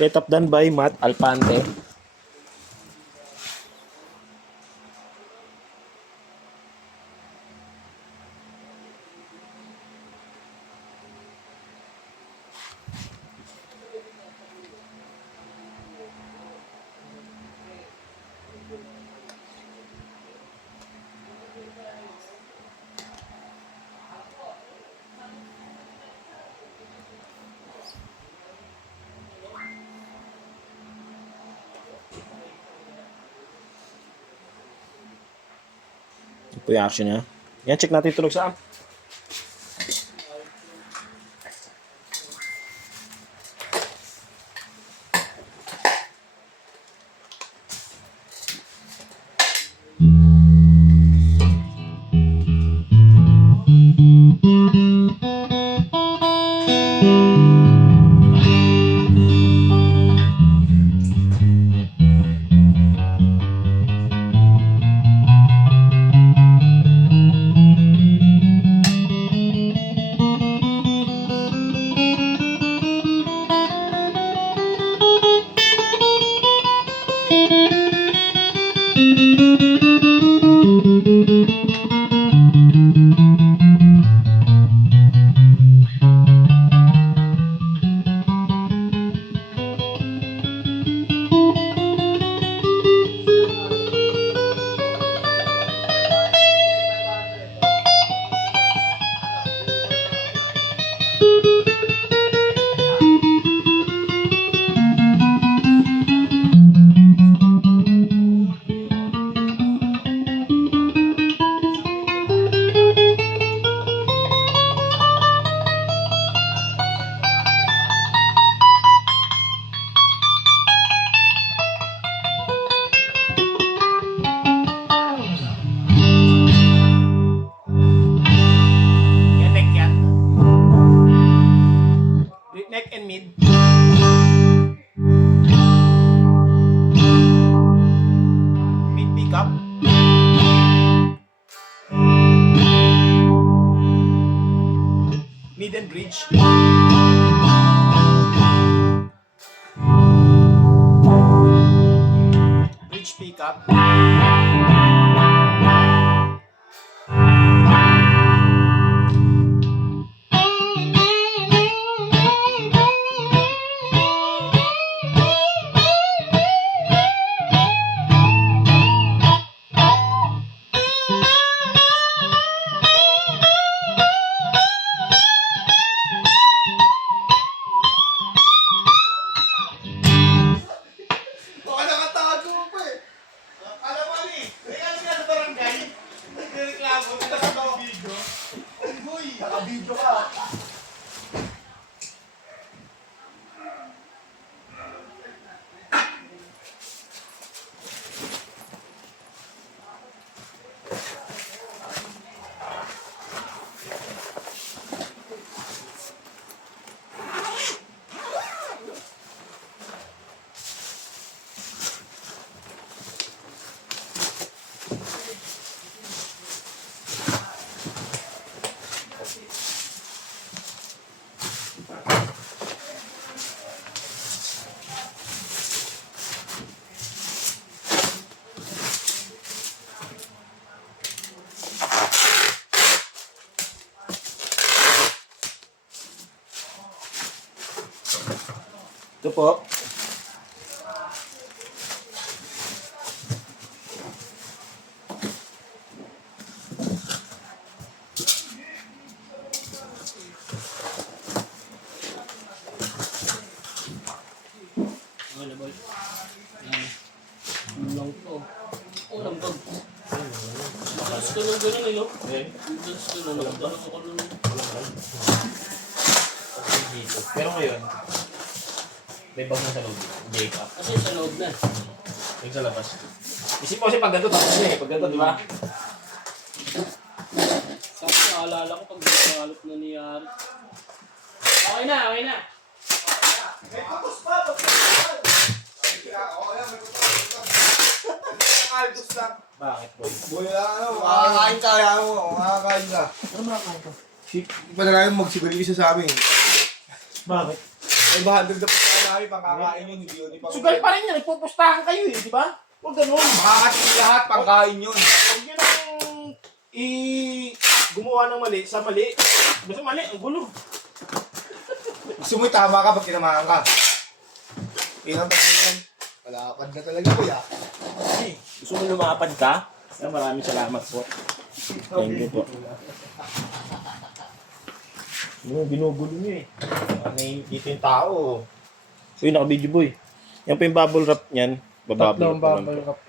Setup done by Matt Alpante. Ito yung action niya. Yan, check natin tunog sa amp. Neck and mid. Mid pickup. Mid and bridge. Bridge pickup. Nakabidyo ka. Ito po. Ulang to. Ulang bag. Mas ko nung gano'n eh, no? Mas ko nung gano'n. Pero ngayon, may bag na sa loob. J-cup. Kasi sa loob na. Yung sa labas. Isip mo kasi pag ganito, tapos niya eh. Pag ganito, di ba? Sabi naalala ko pag nakakalap na ni Yari. Okay na, okay na. May putos pa! Aldos lang. Bakit po? Boy, makakakain ka, kaya mo, makakakain ka. Ano makakain ko? Ipadala yung magsigurili siya sa amin. Bakit? 500 na po sa namin, pangkakain yun, hindi yun. Sugal pa rin yan, nagpupustahan kayo eh, di ba? Huwag ganun. Makakasin lahat, pangkain yun. Huwag yun ang gumawa ng mali sa mali. Basta mali, ang gulo. Gusto mo tama ka pag tinamahan ka. Inang pag-iwan. Malakad ka talaga kuya. Gusto mo lumapad ka? Maraming salamat po. Thank you po. Binugulo niyo eh. Dito yung tao. Uy, naka-video boy. Yan pa yung bubble wrap niyan. Bababble Tatlong wrap pa lang bubble po. wrap.